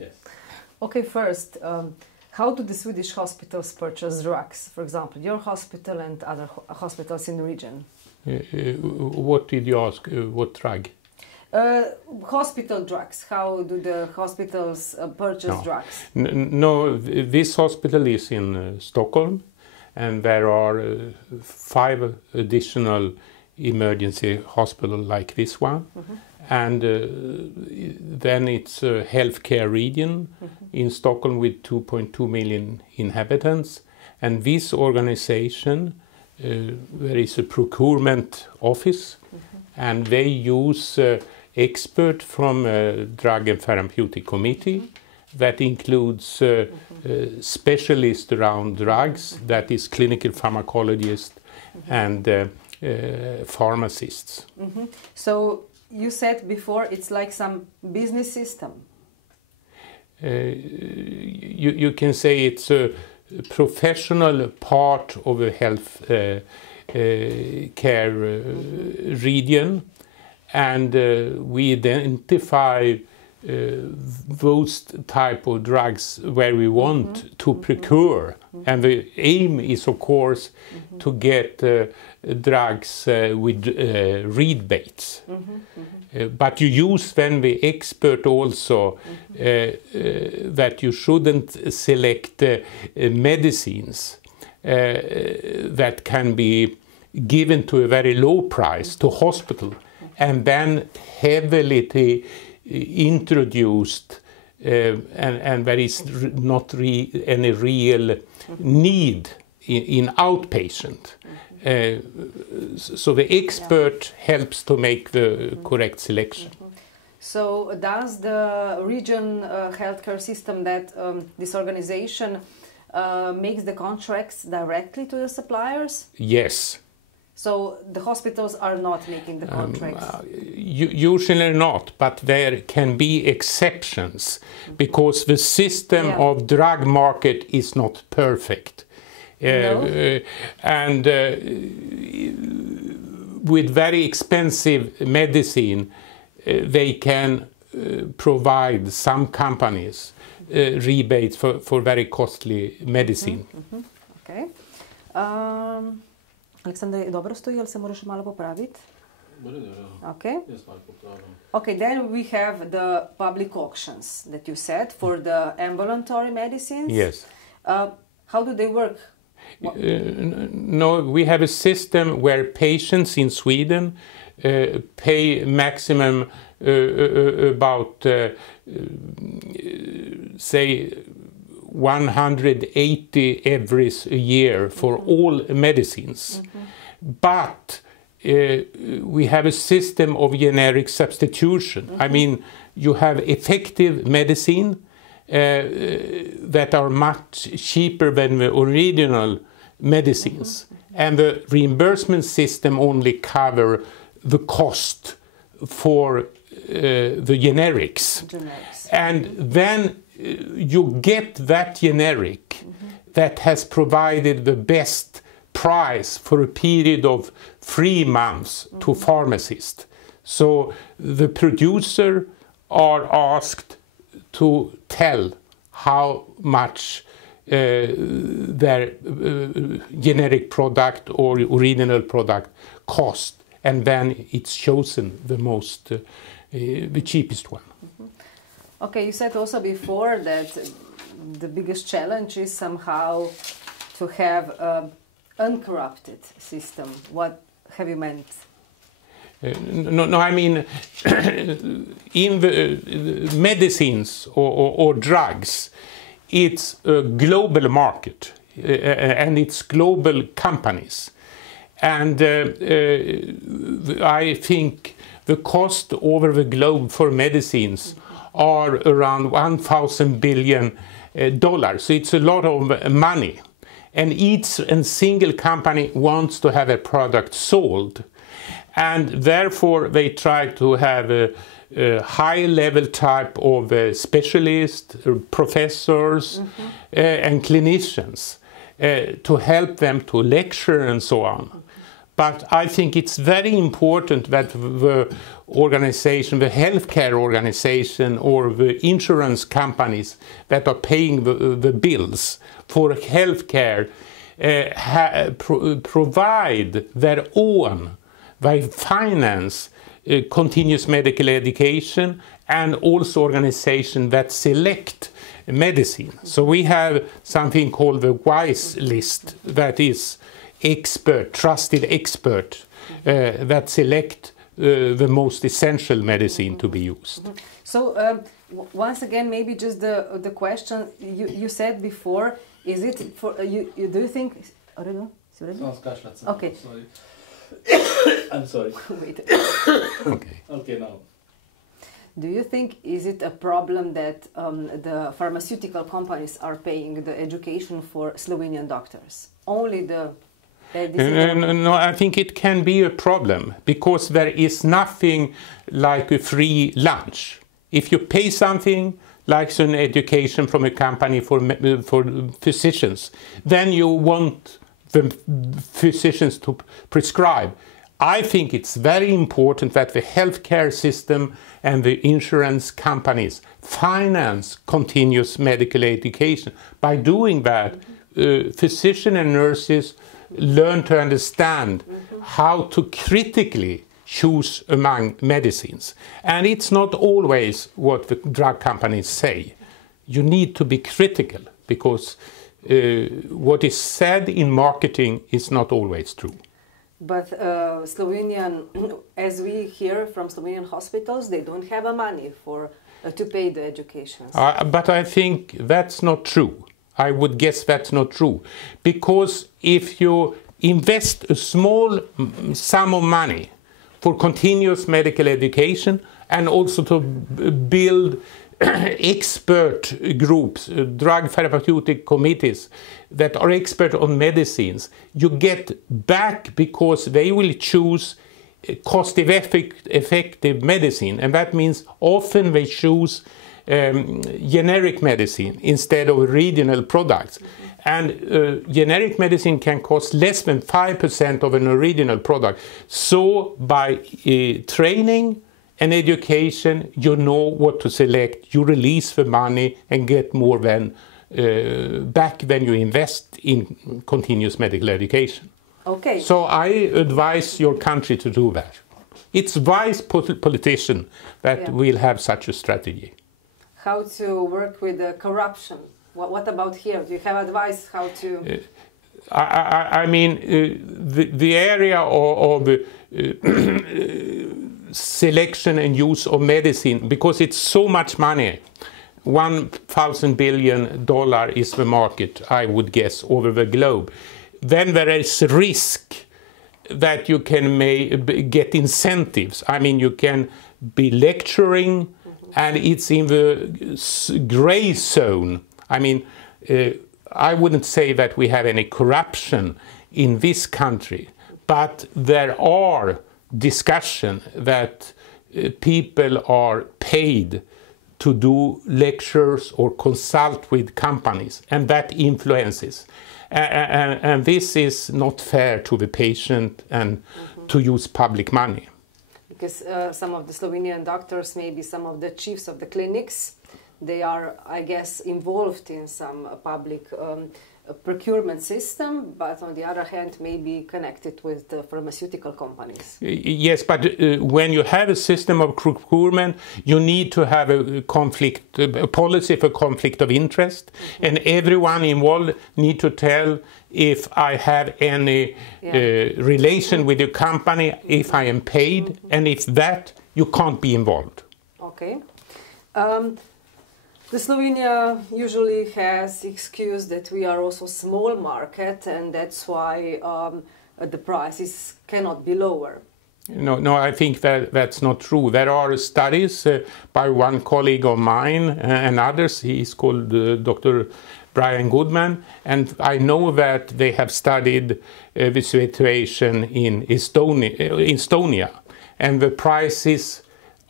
Yes. Okay, first, how do the Swedish hospitals purchase drugs? For example, your hospital and other hospitals in the region. What did you ask? What drug? Hospital drugs. How do the hospitals purchase drugs? No, this hospital is in Stockholm, and there are 5 additional emergency hospitals like this one. And then it's a healthcare region in Stockholm with 2.2 million inhabitants. And this organization, there is a procurement office, and they use experts from Drug and Therapeutic Committee that includes specialists around drugs, that is clinical pharmacologists and pharmacists. So you said before it's like some business system. You can say it's a professional part of a health care region, and we identify those type of drugs where we want to procure, and the aim is of course to get drugs with rebates. But you use then the expert also that you shouldn't select medicines that can be given to a very low price to hospital and then heavily introduced and there is not any real need in outpatient. So the expert helps to make the correct selection. So does the region healthcare system, that this organization makes the contracts directly to the suppliers? Yes. So the hospitals are not making the contracts? Usually not, but there can be exceptions because the system of drug market is not perfect. And with very expensive medicine, they can provide some companies rebates for very costly medicine. Okay. Aleksandar, je dobro stoji, ali se moraš malo popraviti? Okay. Okay, then we have the public auctions that you said for the ambulatory medicines. Yes. How do they work? No, we have a system where patients in Sweden pay maximum about, say, 180 every year for all medicines. But we have a system of generic substitution. I mean, you have effective medicine that are much cheaper than the original medicines. And the reimbursement system only cover the cost for the generics. And then you get that generic that has provided the best price for a period of 3 months to pharmacists. So the producer are asked to tell how much their generic product or original product cost, and then it's chosen the cheapest one. Okay, you said also before that the biggest challenge is somehow to have an uncorrupted system. What have you meant? No, I mean, in the medicines or drugs, it's a global market and it's global companies. And I think the cost over the globe for medicines are around $1,000 billion. So it's a lot of money. And each single company wants to have a product sold. And therefore they try to have a high-level type of specialists, professors, and clinicians to help them to lecture and so on. but I think it's very important that the organization, the healthcare organization or the insurance companies that are paying the bills for healthcare provide their own, they finance continuous medical education and also organizations that select medicine. So we have something called the WISE list, that is trusted expert that select the most essential medicine to be used. So once again, maybe just the question you said before, is it for do you think? Okay. Sorry. I'm sorry. Wait. Okay. Okay, now. Do you think is it a problem that the pharmaceutical companies are paying the education for Slovenian doctors? Only the No, I think it can be a problem because there is nothing like a free lunch. If you pay something like an education from a company for physicians, then you want the physicians to prescribe. I think it's very important that the healthcare system and the insurance companies finance continuous medical education. By doing that, physicians and nurses learn to understand how to critically choose among medicines. And it's not always what the drug companies say. You need to be critical because what is said in marketing is not always true. But Slovenian, as we hear from Slovenian hospitals, they don't have the money to pay the education. But I think that's not true. I would guess that's not true. Because if you invest a small sum of money for continuous medical education and also to build expert groups, drug therapeutic committees that are expert on medicines, you get back because they will choose cost-effective medicine. And that means often they choose generic medicine instead of regional products. And generic medicine can cost less than 5% of an original product. So by training and education, you know what to select, you release the money and get more than back when you invest in continuous medical education. Okay. So I advise your country to do that. It's wise politicians that will have such a strategy. How to work with the corruption? What about here? Do you have advice how to... I mean, the area of selection and use of medicine, because it's so much money, $1,000 billion is the market, I would guess, over the globe. Then there is risk that you can get incentives. I mean, you can be lecturing, and it's in the gray zone. I mean, I wouldn't say that we have any corruption in this country, but there are discussions that people are paid to do lectures or consult with companies, and that influences. And this is not fair to the patient and to use public money. Because some of the Slovenian doctors, maybe some of the chiefs of the clinics, they are, I guess, involved in some public procurement system, but on the other hand, maybe connected with the pharmaceutical companies. Yes, but when you have a system of procurement, you need to have a policy for conflict of interest, and everyone involved need to tell if I have any relation with the company, if I am paid, and if that, you can't be involved. Okay. The Slovenia usually has excuse that we are also small market, and that's why the prices cannot be lower. No, I think that's not true. There are studies by one colleague of mine and others. He's called Dr. Brian Goodman, and I know that they have studied the situation in Estonia, and the prices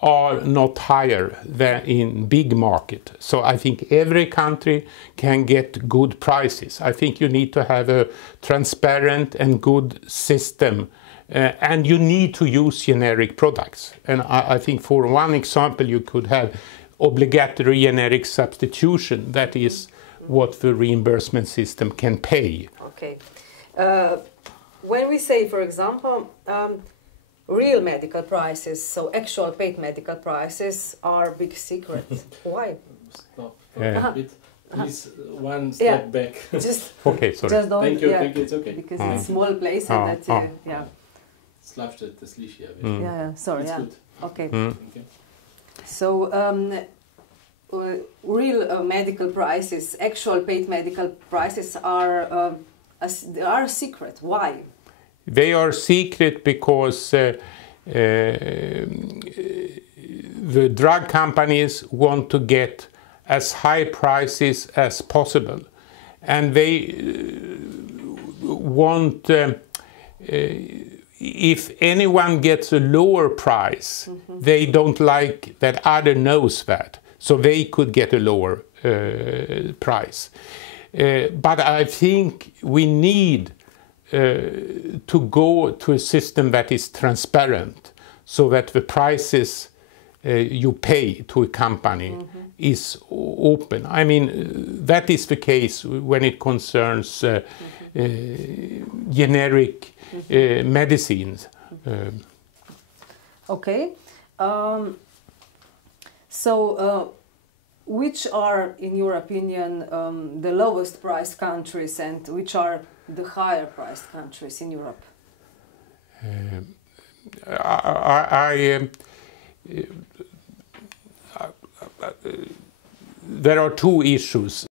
are not higher than in big market. So I think every country can get good prices. I think you need to have a transparent and good system and you need to use generic products. And I think for one example you could have obligatory generic substitution. That is what the reimbursement system can pay. Okay. When we say, for example, real medical prices, so actual paid medical prices are big secret. Why? Stop a bit. Please, one step back. Just, okay, sorry. Just don't, Thank you, it's okay. Because it's small place and that, yeah. Slavšte te sliši, Yeah, sorry, it's yeah. good. Okay. Okay. So, real medical prices, actual paid medical prices are a secret. Why? They are secret because the drug companies want to get as high prices as possible, and they want, if anyone gets a lower price, they don't like that other knows that, so they could get a lower price. But I think we need to go to a system that is transparent, so that the prices you pay to a company is open. I mean, that is the case when it concerns generic medicines. Okay. So, which are, in your opinion, the lowest priced countries, and which are the higher priced countries in Europe? There are two issues.